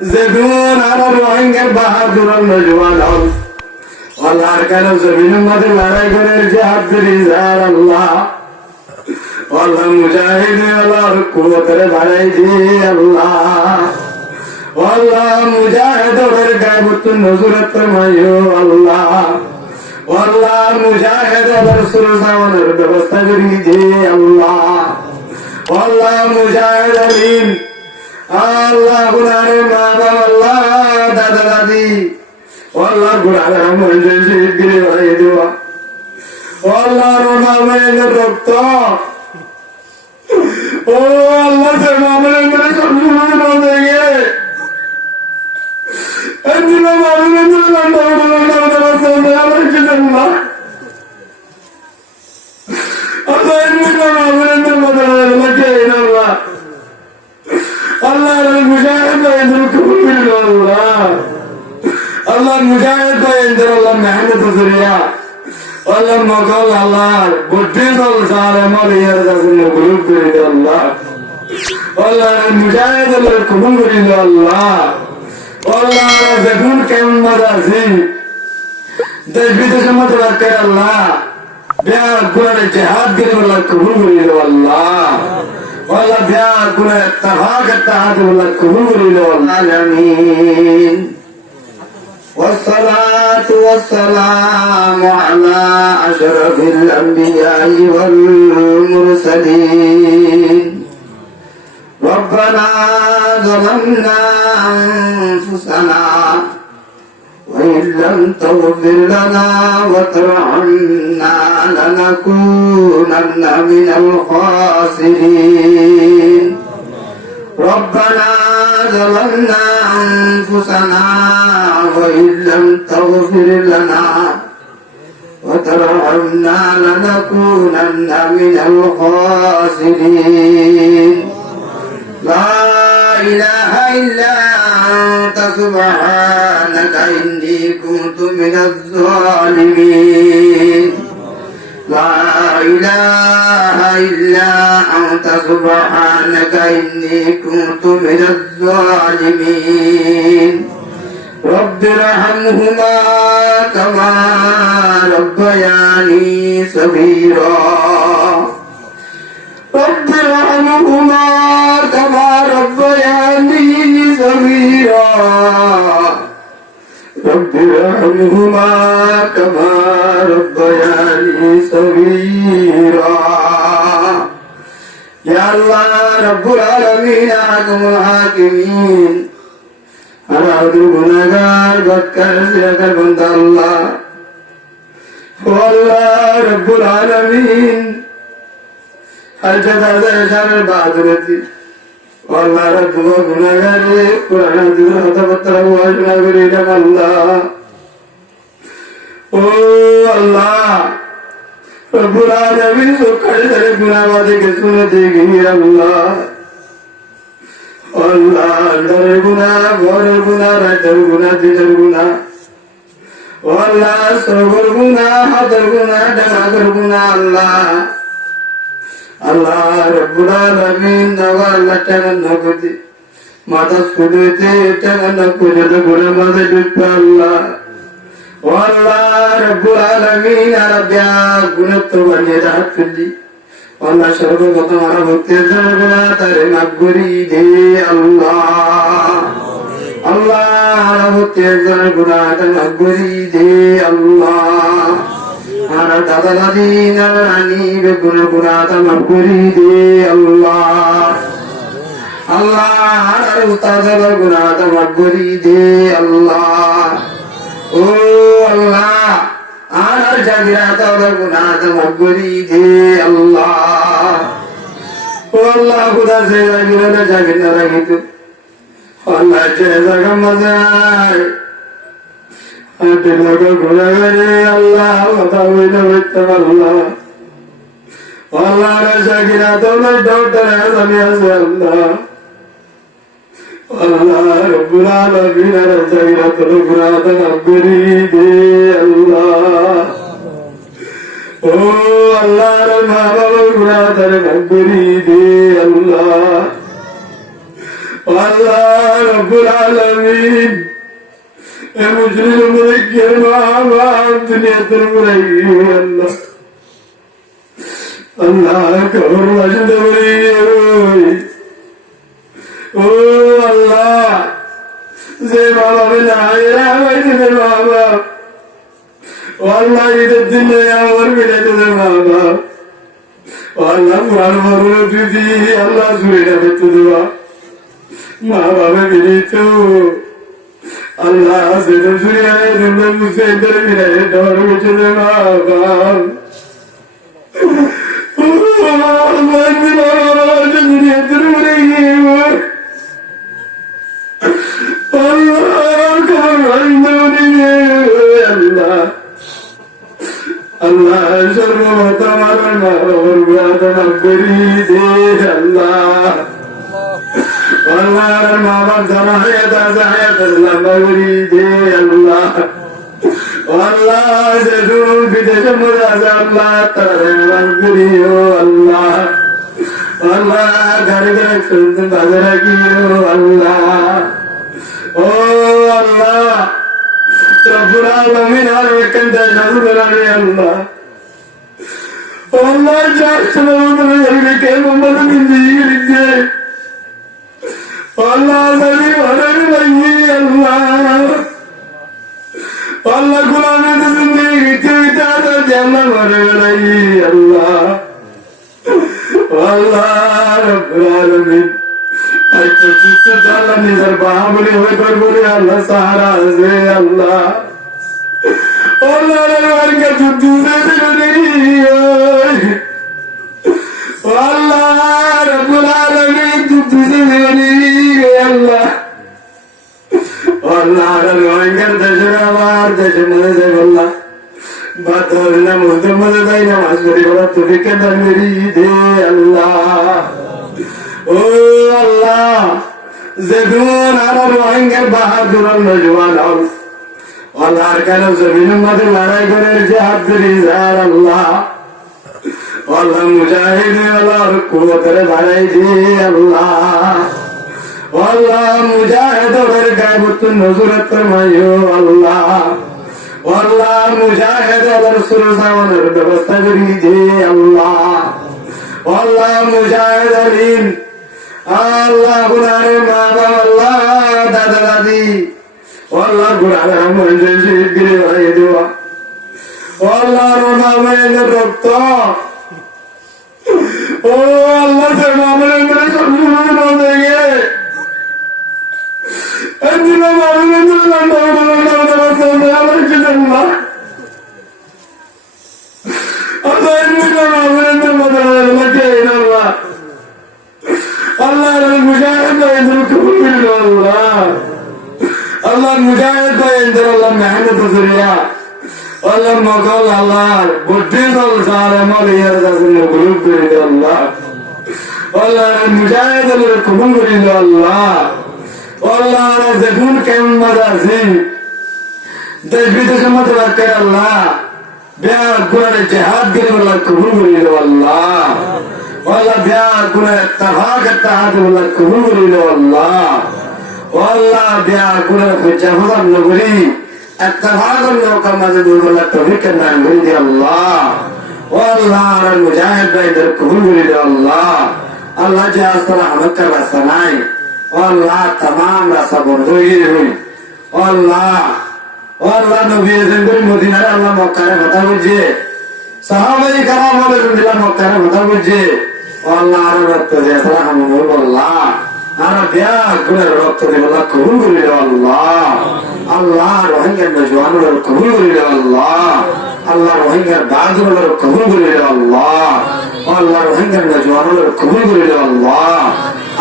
যেদিন আর রোহিঙ্গার বাহাদুর নজওয়ান হল আল্লাহর কেন জমিনের মধ্যে লড়াই করে জিহাদ করি যার আল্লাহ আল্লাহ মুজাহিদ আল্লাহর কুওয়াতের বাড়াই দিয়ে আল্লাহ আল্লাহ মুজাহিদ ওর গায়বত নজরত ফরমাইও আল্লাহ আল্লাহ মুজাহিদ ওর সুরজাওয়ানের ব্যবস্থা করি দিয়ে আল্লাহ আল্লাহ মুজাহিদ আলিম আল্লাহ গুনারে মা বাবা আল্লাহ দাদা দাদি আল্লাহ গুনারে মঞ্জুর শহীদ গিরে ভাই দেওয়া আল্লাহ রোমামের রক্ত ও আল্লাহ সে মামলের মেরে সবসময় বলতে গিয়ে একদিন মামলের মেরে আল্লাহ মুজাহিদ আল্লাহ মুজাহিদ আল্লাহ মেহনত করিয়া আল্লাহ মগল আল্লাহ বুদ্ধি চল সারে মরিয়ার কাছে মকলুব করে দে আল্লাহ আল্লাহ মুজাহিদ আল্লাহ কবুল করে দে আল্লাহ আল্লাহ দেখুন কেমন মজা আছে দেশ বিদেশের মধ্যে রাখে আল্লাহ বিয়ার গুণারে জিহাদ করে আল্লাহ কবুল করে দে আল্লাহ আল্লাহ বিয়ার গুণারে ইত্তেফাক ইত্তেহাদ আল্লাহ কবুল করে দে আল্লাহ আমিন والصلاة والسلام على أشرف الأنبياء والمرسلين ربنا ظلمنا أنفسنا وإن لم تغفر لنا وترحمنا لنكونن من الخاسرين ربنا ظلمنا أنفسنا وإن لم تغفر لنا وترحمنا لنكونن من الخاسرين لا إله إلا أنت سبحانك إني كنت من الظالمين لا إله إلا أنت سبحانك إني كنت من الظالمين رب ارحمهما كما ربياني صغيرا رب ارحمهما كما ربياني صغيرا رب ارحمهما كما ربياني صغيرا يا الله رب العالمين أحكم الحاكمين أنا أدعو গুনাহগার বদকার সিরাকার বান্দা আল্লাহ ও আল্লাহ রব্বুল আলামিন হাজার হাজার বাদরতি আল্লাহ রব্বুল গুনাহগারে কুরআন হাদিস কথাবার্তা ওয়াজনা করে দেব আল্লাহ ও আল্লাহ রব্বুল আলামিন সকালে ধরে গুনাহবাদীকে শুনে দেখি আল্লাহ আল্লাহ আল্লাহর গুনাহ ঘরের গুনাহ রাতের গুনাহ দিনের গুনাহ আল্লাহ সবর গুনাহ হাতের গুনাহ ডানার গুনাহ আল্লাহ আল্লাহ রব্বুল আলামিন আল্লাহ টাকা করতে মাথা স্কুলেতে টাকা না করে তো ঘরে মাঝে ঢুকবে আল্লাহ আল্লাহ রব্বুল আলামিন আরবিয়া গুনাহ তো বানিয়ে রাখত করলি আল্লাহ সর্বপ্রথম আমার ভক্তের গুনাহ তারে মাফ করি দে আল্লাহ আল্লাহ আমার ভক্তের গুনাহ তারে মাফ করি দে আল্লাহ আমার দাদা দাদি নানা নানি বেগুনের গুনাহ তারে মাফ করি দে আল্লাহ আল্লাহ আমার উস্তাদের গুনাহ তারে মাফ করি দে আল্লাহ ও আল্লাহ আনার জাগিরাত গুনাহ মাফ করি দে আল্লাহ ও আল্লাহ খুদা সে জাগিরাত জাগির না রাখিত আল্লাহ যে জায়গা মজায় আতে লোক ঘোরা করে আল্লাহ কথা বলতে বলতে আল্লাহ আল্লাহ রে জাগিরাত ডক্টর আসামি আছে আল্লাহ আল্লাহ রব্বুল আলামিন রে জাগিরাত গুনাহ মাফ করি দে আল্লাহ ও আল্লাহর মা বাবার গুনাহ তারে মাফ করি দে আল্লাহ আল্লাহ রব্বুল আলামিন এ মুসলিম মুরব্বির মা বাপ দুনিয়াতে ঘুরাই আল্লাহ আল্লাহ কবর বাসিন্দা করে ও আল্লাহ যে মা বাবা নাই আমাদের মা বাপ আল্লাহ ঈদের দিন আমার বেড়াতে মা বাপ আল্লাহ কোরআন মারুন দিদি আল্লাহ জুড়ে যাবে তো দেওয়া মা বাবা বেরিয়েছ আল্লাহ সেটা জুড়ে যায় তোমরা বুঝতে করে বেড়ায় ডর হয়েছে মা বাপ আল্লাহ সর্বমত আমার মা করি দে আল্লাহ আল্লাহ মা বাপ জানা হায়াত আছে হায়াত করি দে আল্লাহ আল্লাহ যে দূর বিদেশে মরে আছে আল্লাহ তারা করিও আল্লাহ আল্লাহ গাড়ি গাড়ি শুনতে বাজে রাখিও আল্লাহ ও আল্লাহ রব্বুল আলামিন আর একখান দেশ আসবে আল্লাহ আল্লাহ যাচ্ছিল কে মোহাম্মদ জিন্দিগি লিখছে আল্লাহ জানি ঘরের ভাই আল্লাহ আল্লাহ গুলামের জিন্দিগি লিখতে জানা ঘরে বেড়াই আল্লাহ আল্লাহ রব্বুল আলামিন আচ্ছা চিত্ত আল্লাহ নিজের বাহাবলি হয়ে করবো আল্লাহ সাহারা আছে আল্লাহ আল্লাহ যুদ্ধ আল্লাহ রব্বুল আলামিন যুদ্ধ আল্লাহ আল্লাহ রোহিঙ্গার দেশে আমার দেশে মনে যায় আল্লাহ বাদ না মধ্যে মনে যায় না মাস করি বলা তুমি কেন দে আল্লাহ ও আল্লাহ যেদিন আর রোহিঙ্গার বাহাদুর নজওয়ান হল আল্লাহর কেন জমিনের মধ্যে লড়াই করে জিহাদ করি যার আল্লাহ আল্লাহ মুজাহিদ আল্লাহর কুওয়াতের বাড়াই দিয়ে আল্লাহ আল্লাহ মুজাহিদের গায়বতুন নজরত ফরমাইও আল্লাহ আল্লাহ মুজাহিদের সুরসাওয়ানের ব্যবস্থা করি দিয়ে আল্লাহ আল্লাহ মুজাহিদিন আল্লাহ গুনারে মা বাবা আল্লাহ দাদা দাদি আল্লাহ গুনারে আমার শহীদ করে বাড়িয়ে দেওয়া আল্লাহ রোনামের রক্ত ও আল্লাহ সে মামলের মেরে সবসময় দেখে আল্লাহ মুজাহিদ আল্লাহ মুজাহিদ আল্লাহ মেহনত করিয়া আল্লাহ মগল আল্লাহ বুদ্ধি সাল মলিয়ার কাছে মকবুল করে দে আল্লাহ আল্লাহ মুজাহিদ কবুল করে দে আল্লাহ আল্লাহ দেখুন কেমন মজা আছে দেশ বিদেশের মধ্যে রাখে আল্লাহ ব্যাগ গুণারে জেহাদ করে আল্লাহ কবুল করে দে আল্লাহ আল্লাহ ব্যাগ গুণারে ইত্তেফাক ইত্তেহাদ আল্লাহ কবুল করে দে আল্লাহ আল্লাহ ব্যাগ গুণারে জাহাজ নগরী ইত্তেফাক নৌকা মাঝে আল্লাহ তৌফিক দান করে দে আল্লাহ আল্লাহ আর মুজাহিদ ভাইদের কবুল করে দে আল্লাহ আল্লাহ যে আসলে আমাদের রাস্তা নাই আল্লাহ तमाम রাস্তা বন্ধ হয়ে গেল আল্লাহ আল্লাহ নবী এজেন্ডের মদিনার আল্লাহ মক্কারে কথা বলছে সাহাবায়ে کرام বলে দিলা মক্কারে কথা বলছে আল্লাহ আর রক্ত দিয়ে সালাম বল আল্লাহ আর বিয়া করে রক্ত দিয়ে আল্লাহ কবুল করে দাও আল্লাহ আল্লাহ রোহিঙ্গার নওজওয়ানদের কবুল করে দাও আল্লাহ আল্লাহ রোহিঙ্গার বাদুরদের কবুল করে দাও আল্লাহ আল্লাহ রোহিঙ্গার নওজওয়ানদের কবুল করে দাও আল্লাহ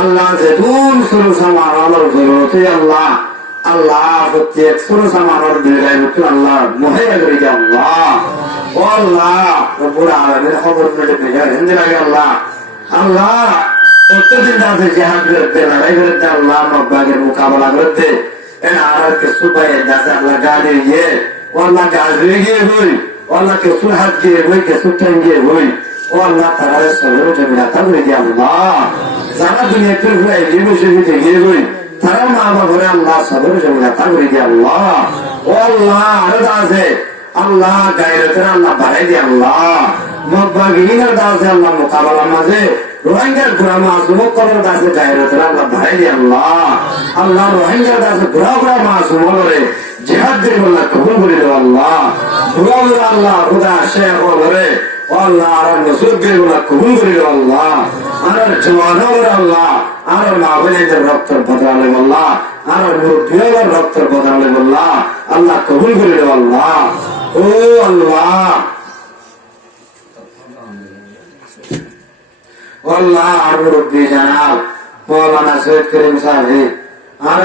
আল্লাহ যেদুন শুরু সামানোর জরুরতে আল্লাহ আল্লাহ প্রত্যেক শুরু সামানোর দিলাই আল্লাহ মুহাইয়া করে দে আল্লাহ ও আল্লাহ রব্বুল আলামিন খবর পেতে পেয়ে হিন্দি লাগে আল্লাহ আল্লাহ প্রত্যেকদিন রাতে জিহাদ করতে লড়াই করতে আল্লাহ মক্কার মোকাবেলা করতে এন আরব के सुबह दास अल्लाह गाड़ी ये अल्लाह गाड़ी ये हुई अल्लाह के सुहाग के हुई के सुटेंगे हुई अल्लाह ताला सबर जमीना तब दे अल्लाह सारा दुनिया पे हुआ ये मुझे भी ये हुई তারা মা বাবা আল্লাহ সবর জমিনা তা করে দিয়ে আল্লাহ ও আল্লাহ আরো আছে আল্লাহ গায়রতের আল্লাহ বাড়াই দিয়ে আল্লাহ মব্বাগিনের দাসে আল্লাহ মোকাবেলার মাঝে রোহিঙ্গার ঘোরা মাসুমক কবর দাসে গায়রতের আল্লাহ বাড়াই দিয়ে আল্লাহ আল্লাহ রোহিঙ্গার দাসে ঘোরা ঘোরা মাসুম করে জিহাদ দিয়ে আল্লাহ কবুল করে দেব আল্লাহ ঘোরা ঘোরা আল্লাহ খুদা শেখ বলে আল্লাহ আর নসরত দিয়ে আল্লাহ কবুল করে দেব আল্লাহ আর জওয়ানর আল্লাহ আর মা বোনদের রক্তের বদলালে আল্লাহ আর মুরব্বীদের রক্তের বদলালে আল্লাহ আল্লাহ কবুল করে দেব আল্লাহ ও আল্লাহ আল্লাহ আর মুরব্বী জানাব মৌলানা সৈয়দ করিম সাহেব আর